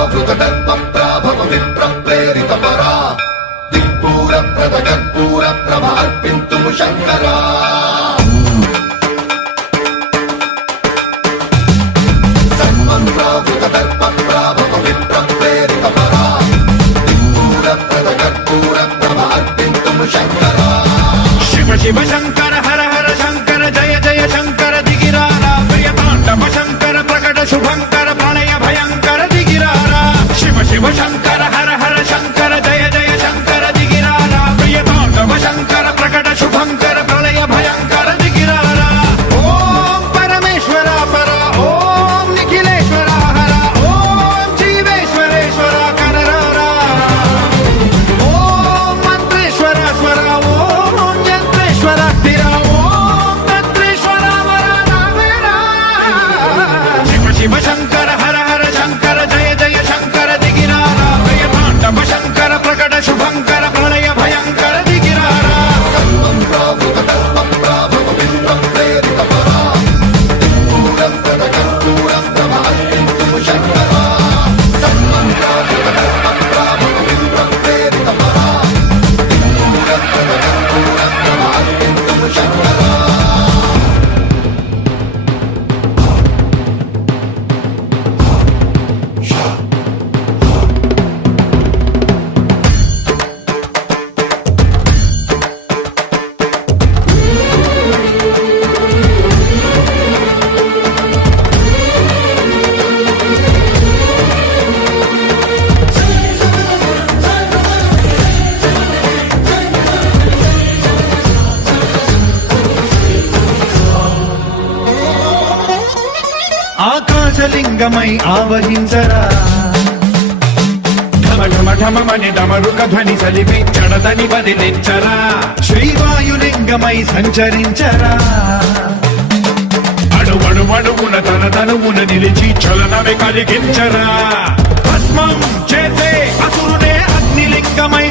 ప్రాభవ విప్రప్రేరిత పరా దిక్పూర ప్రద కర్పూర ప్రభ అర్పింతుము శంకరా సన్మంత్రావృత దర్ప ప్రాభవ విప్రప్రేరిత పరా దిక్పూర ప్రద కర్పూర ప్రభ అర్పింతుము శంకరా శివ శివ శంకర హర హర శంకర జయ జయ శంకర దిగిరారా ప్రియ తాండవ శంకర ప్రకట శుభంకర ప్రణయ భయంకర దిగిరారా శివ శివ శంకర హర హర శంకర జయ జయ శంకర దిగిరారా ప్రియ తాండవ శంకర ప్రకట శుభంకర ప్రళయ భయంకర దిగిరారా ఓం పరమేశ్వర పర ఓం నిఖిలేశ్వర హర ఓం జీవేశ్వరేశ్వర కనరారా ఓం మంత్రేశ్వర స్వర ఓం యంత్రేశ్వర స్థిర ఓం తంత్రేశ్వర వర నావేరా శివ శివ శంకర హర హర శంకర జయ జయ శంకర దిగిరారా ప్రియ తాండవ శంకర ప్రకట శుభంకర ప్రళయ భయంకర దిగిరారా సన్మంత్రావృత దర్ప ప్రాభవ విప్రప్రేరిత పరా దిక్పూర ప్రద కర్పూర ప్రభ అర్పింతుము శంకరా సన్మంత్రావృత దర్ప ప్రాభవ విప్రప్రేరిత పరా దిక్పూర ప్రద కర్పూర ప్రభ అర్పింతుము శంకరా ఆకాశలింగమై ఆవహించరా ఢమ ఢమ ఢమమని డమరుక ధ్వని సలిపి చడదని బదిలించరా శ్రీవాయులింగమై సంచరించరా అడుగడుగడుగున తన తనువున నిలిచి చలనమే కలిగించరా భస్మం చేసే అసురునే అగ్నిలింగమై